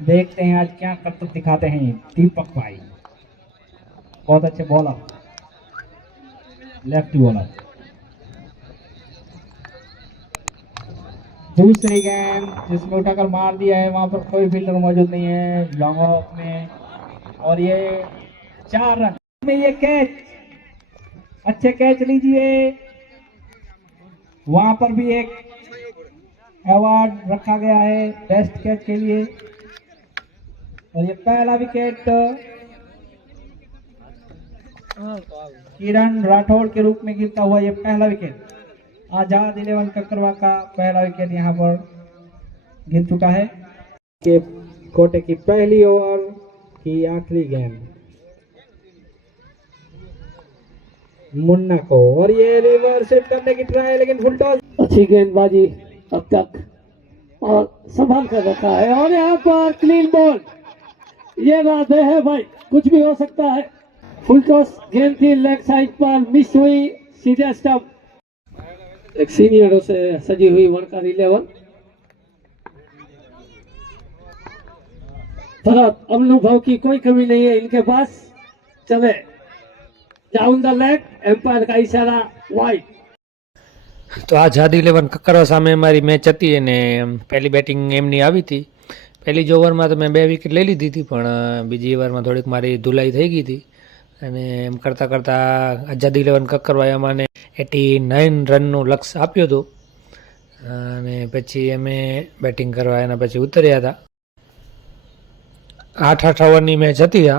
देखते हैं आज क्या करतूत दिखाते हैं दीपक भाई। बहुत अच्छे बॉलर, लेफ्ट बॉलर। दूसरी गेंद जिसमें उठाकर मार दिया है, वहां पर कोई फील्डर मौजूद नहीं है लॉन्ग ऑफ में, और ये 4 रन में ये कैच। अच्छे कैच लीजिए। वहां पर भी एक अवार्ड रखा गया है बेस्ट कैच के लिए, और ये पहला विकेट किरण राठौड़ के रूप में गिरता हुआ ये पहला विकेट। आजाद 11 ककरवा का पहला विकेट यहाँ पर गिर चुका है। के कोटे की पहली ओवर की आखिरी गेंद मुन्ना को, और ये रिवर्स हिट करने की ट्राई, लेकिन फुल टॉस। अच्छी गेंदबाजी अब तक और संभाल कर रखा है, और यहाँ पर क्लीन बॉल। ये राधे है भाई, कुछ भी हो सकता है। फुल टॉस गेंद थी, लेग साइड पर मिस हुई, सीधे स्टंप। एक सीनियरों से सजी हुई वर्कर 11। भरत अनुभव की कोई कमी नहीं है इनके पास। चले डाउन द लेग, एम्पायर का इशारा वाइड। તો આ આઝાદ 11 કકરવા સામે મારી મેચ હતી અને પહેલી બેટિંગ એમની આવી હતી. પહેલી જ ઓવરમાં તો મેં 2 વિકેટ લઈ લીધી હતી, પણ બીજી ઓવરમાં થોડીક મારી ધુલાઈ થઈ ગઈ હતી અને એમ કરતાં કરતાં આઝાદ 11 કકરવાએ અમને 89 રનનું લક્ષ્ય આપ્યું હતું અને પછી અમે બેટિંગ કરવા એના પછી ઉતર્યા હતા. 8 ઓવરની મેચ હતી આ.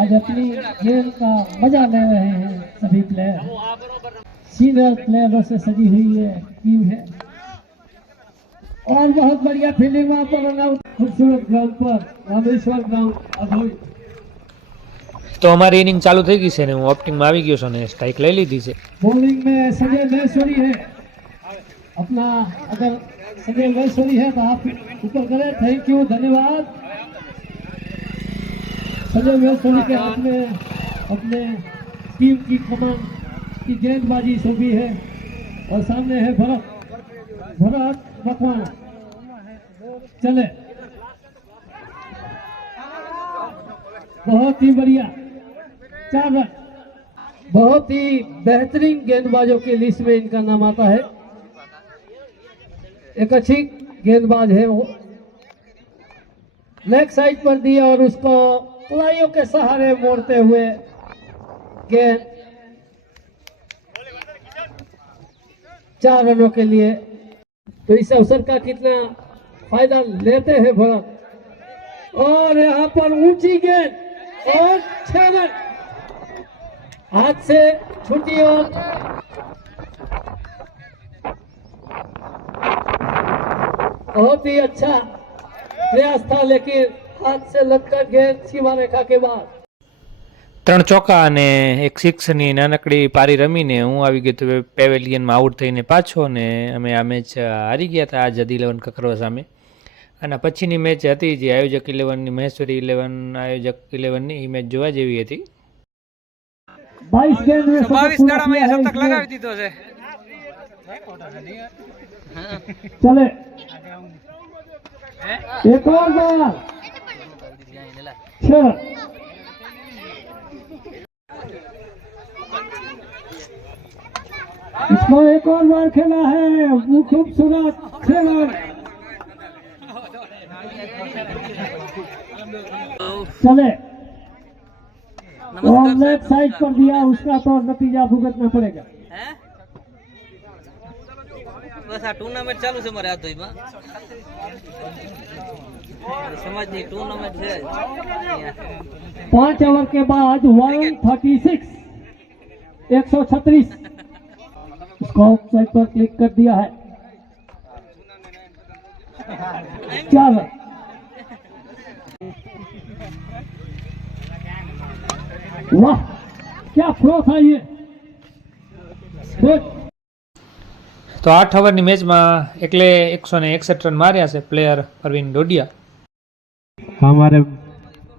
आज अपनी गेम का मजा ले रहे हैं सभी प्लेयर। सीनियर प्लेयरों से सजी हुई ये टीम है, और बहुत बढ़िया फील्डिंग वहां पर रनआउट खूबसूरत ग्राउंड पर, रामेश्वर ग्राउंड अधोई। તો અમારી ઇનિંગ ચાલુ થઈ ગઈ છે ને હું ઓપનિંગમાં આવી ગયો છું ને સ્ટ્રાઇક લઈ લીધી છે. बॉलिंग में संजय महेश्वरी है अपना, अगर संजय महेश्वरी है तो आप ऊपर करें। थैंक यू, धन्यवाद। संजय महेश्वरी के हाथ में अपने टीम की कमान की गेंदबाजी सौंपी है, और सामने है भरत मकवाना। चले, बहुत ही बढ़िया 4 रन। बहुत ही बेहतरीन गेंदबाजों की लिस्ट में इनका नाम आता है। एक अच्छी गेंदबाज है वो, लेग साइड पर दिया और उसको पुलाइयों के सहारे मोड़ते हुए गेंद 4 रनों के लिए। तो इस अवसर का कितना फायदा लेते हैं भरत, और यहाँ पर ऊंची गेंद और 6 रन हाथ से छूटी, और बहुत ही अच्छा प्रयास था, लेकिन हाथ से लगकर गेंद सीमा रेखा के बाद 3 ચોક્કા અને 1 સિક્સની નાનકડી પારી રમીને હું આવી ગયો તો પેવેલિયનમાં આઉટ થઈને પાછો, ને અમે આ મેચ હારી ગયા હતા આઝાદ 11 કકરવા સામે. અને પછીની મેચ હતી જે આયોજક 11ની મહેશ્વરી 11 આયોજક 11ની એ મેચ જોવા જેવી હતી. 22 गेंद में 22 દાડામાં શતક લગાવી દીધો છે. चले एक और बार 6 रन। इसको एक और बार खेला है, वो खूबसूरत 6 रन। चले, और लेफ्ट साइड पर दिया, उसका तो नतीजा भुगतना पड़ेगा। बस आ टूर्नामेंट चालू છે મારે આધોઈમાં સમાજની ટૂર્નામેન્ટ છે। 5 ओवर के बाद 136 136 उसको ऑफसाइड पर क्लिक कर दिया है। 4 रन। वाह, क्या थ्रो था ये। गुड। તો 8 ઓવરની મેચમાં એકલે 161 રન માર્યા છે પ્લેયર પરવીન ડોડિયા. हमारे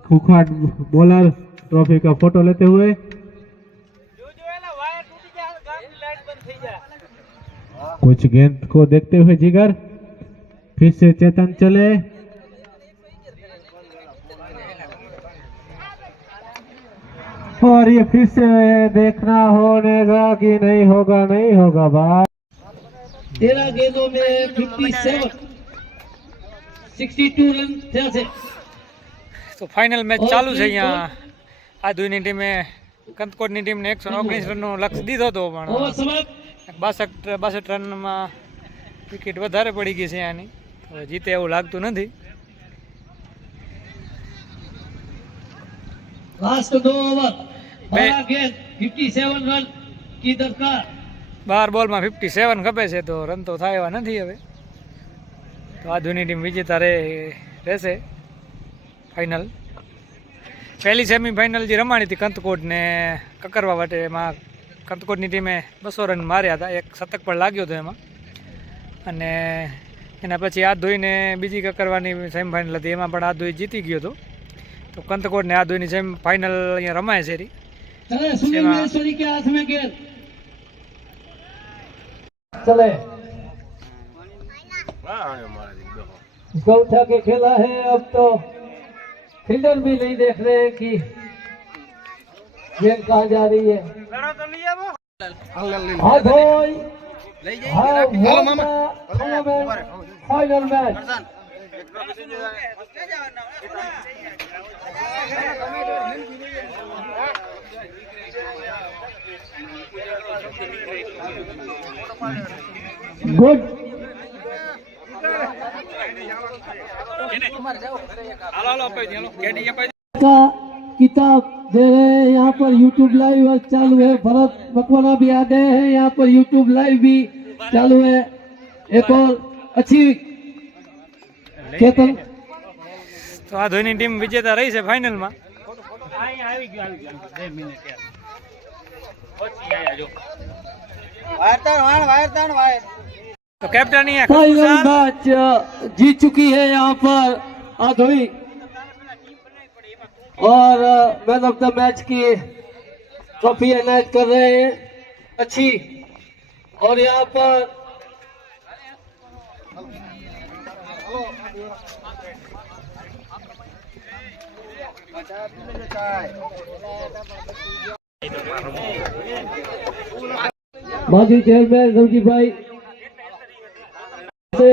खुखाट बॉलर ट्रॉफी का फोटो लेते हुए कुछ गेंद को देखते हुए जिगर, फिर से चेतन चले, और ये फिर से देखना होगा कि नहीं होगा, नहीं होगा भाई। 13 गेंदों में 57, 62 रन થયા છે। તો ફાઇનલ મેચ ચાલુ છે અહીંયા। આ દુઈની ટીમે કંથકોટની ટીમને 119 રનનો લક્ષ્ય દીધો હતો, પણ 62 રનમાં વિકેટ વધારે પડી ગઈ છે આની, તો જીતે એવું લાગતું નથી। लास्ट 2 ओवर, 12 गेंद 57 रन की दरकार। 12 બોલમાં 57 ખપે છે, તો રન તો થાય એવા નથી હવે। તો આ દુની ટીમ વિજેતા રહેશે ફાઇનલ। પહેલી સેમીફાઇનલ જે રમાણી હતી કંથકોટ ને કકરવા વટે, એમાં કંથકોટની ટીમે 200 રન માર્યા હતા, એક શતક પણ લાગ્યો હતો એમાં। અને એના પછી આ ધોઈને બીજી કકરવાની સેમીફાઇનલ હતી, એમાં પણ આ ધોઈ જીતી ગયો હતો। તો કંથકોટ ને આ ધોઈની સેમીફાઇનલ અહીંયા રમાય છે। चले इसको उठा के खेला है। अब तो फील्डर भी नहीं देख रहे हैं कि गेंद कहाँ जा रही है। फाइनल मैच गुड का किताब दे रहे हैं। यहाँ पर YouTube लाइव चालू है, भरत मकवाना भी आ गए हैं, यहाँ पर YouTube लाइव भी चालू है। एक और अच्छी चेतन। તો આ ધોઈની ટીમ વિજેતા રહી છે ફાઇનલમાં। तो कैप्टन फाइनल मैच जीत चुकी है यहाँ पर आधोई, और मैन ऑफ द मैच की ट्रॉफी एनायत कर रहे हैं अच्छी। और यहाँ पर माजी चेयरमैन रवजी भाई से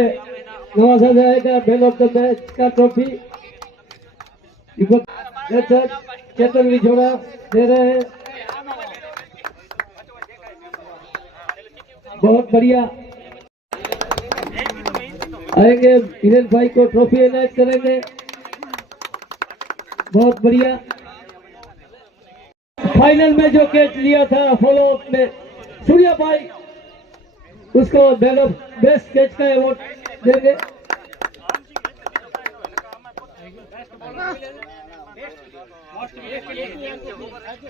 नवाजा जाएगा मैन ऑफ द मैच का ट्रॉफी। चेतन विछोड़ा दे रहे हैं, बहुत बढ़िया। आएंगे हिरेन भाई को ट्रॉफी एनायत करेंगे, बहुत बढ़िया। फाइनल में जो कैच लिया था फॉलो अप में सूर्या भाई, उसको मैन ऑफ बेस्ट कैच का अवार्ड देंगे।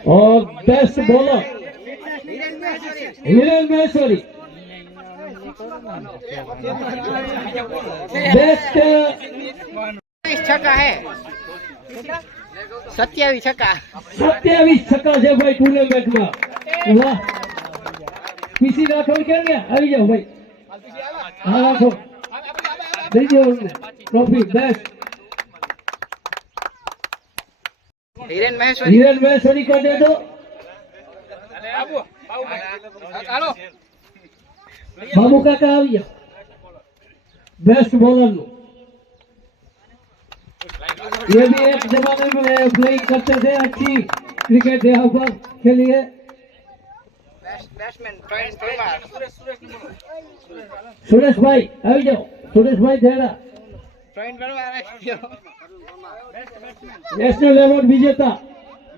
और best bowler Hiren Maheshwari, best छक्का है 27 छक्का 27 छक्का છે ભાઈ ટુર્નામેન્ટમાં। વાહ, પીસી રાઠોડ ક્યાં ગયા? આવી જાઓ ભાઈ, હા રાખો, દઈ દો અમને ટ્રોફી। બેસ્ટ हिरेन महेश्वरी हिरेन महेश्वरी को दे दो। बाबू काका આવી જાઓ, बेस्ट बॉलर નું। ये भी एक जमाने में प्लेइंग करते थे, अच्छी क्रिकेट यहाँ पर खेली है। बैट्समैन प्रवीण परमार सुरेश भाई આવી જાઓ, सुरेश भाई ठहरा। प्रवीण परमार नेशनल अवार्ड विजेता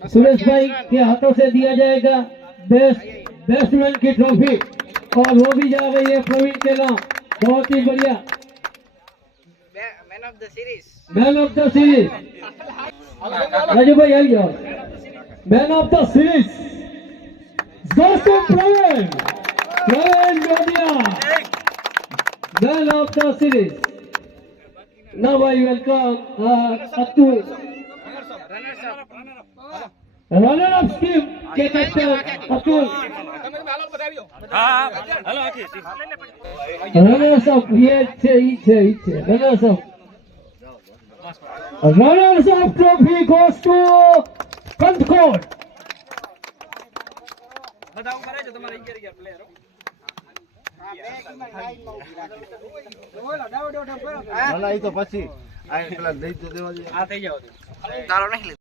सुरेश भाई के हाथों से दिया जाएगा बेस्ट बैट्समैन की ट्रॉफी, और वो भी जा रही है प्रवीण के नाम। बहुत ही बढ़िया। Man of the series man of the series Raju भाई आई जाओ। Man of the series Praveen Jodiya, man of the series. Now I welcome Atul, runner-up team के कैप्टन अतुल। रनर्स अप ये छे runners up Runners up trophy goes to Kanthkot. ના એ તો પછી આ પેલા દઈ તો દેવા દે તારો નહીં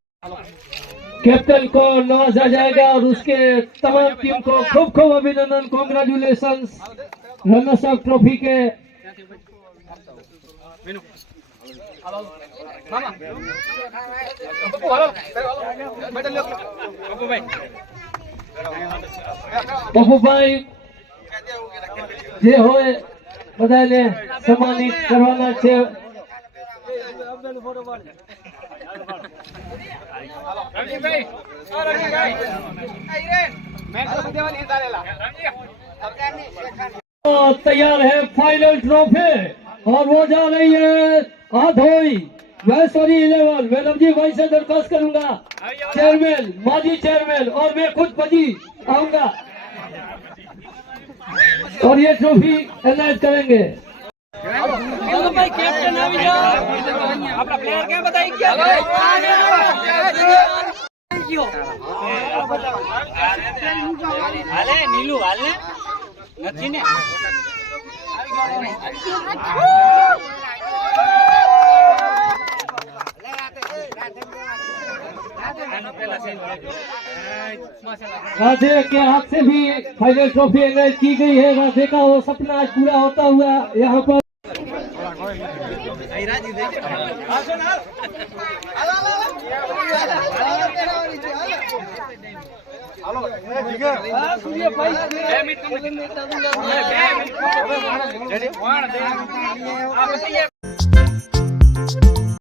कैप्टन को नवाजा जाएगा और उसके तमाम टीम को खूब खूब अभिनंदन, कॉन्ग्रेचुलेशन रनर्स अप ट्रॉफी के। पप्पू भाई जे होए बधाने सम्मानित करवाना छे। तैयार है फाइनल ट्रॉफी और वो जा रही है आधोई वैश्वरी 11। मैं लवजी भाई से दरखास्त करूंगा, चेयरमैन, माजी चेयरमैन और मैं खुद पजी आऊंगा और ये ट्रॉफी एनायत करेंगे। હાલે નીલુ હાલે નથી ને राधे के हाथ से भी फाइनल ट्रॉफी एनायत की गई है। राधे का वो सपना आज पूरा होता हुआ यहाँ पर હાલો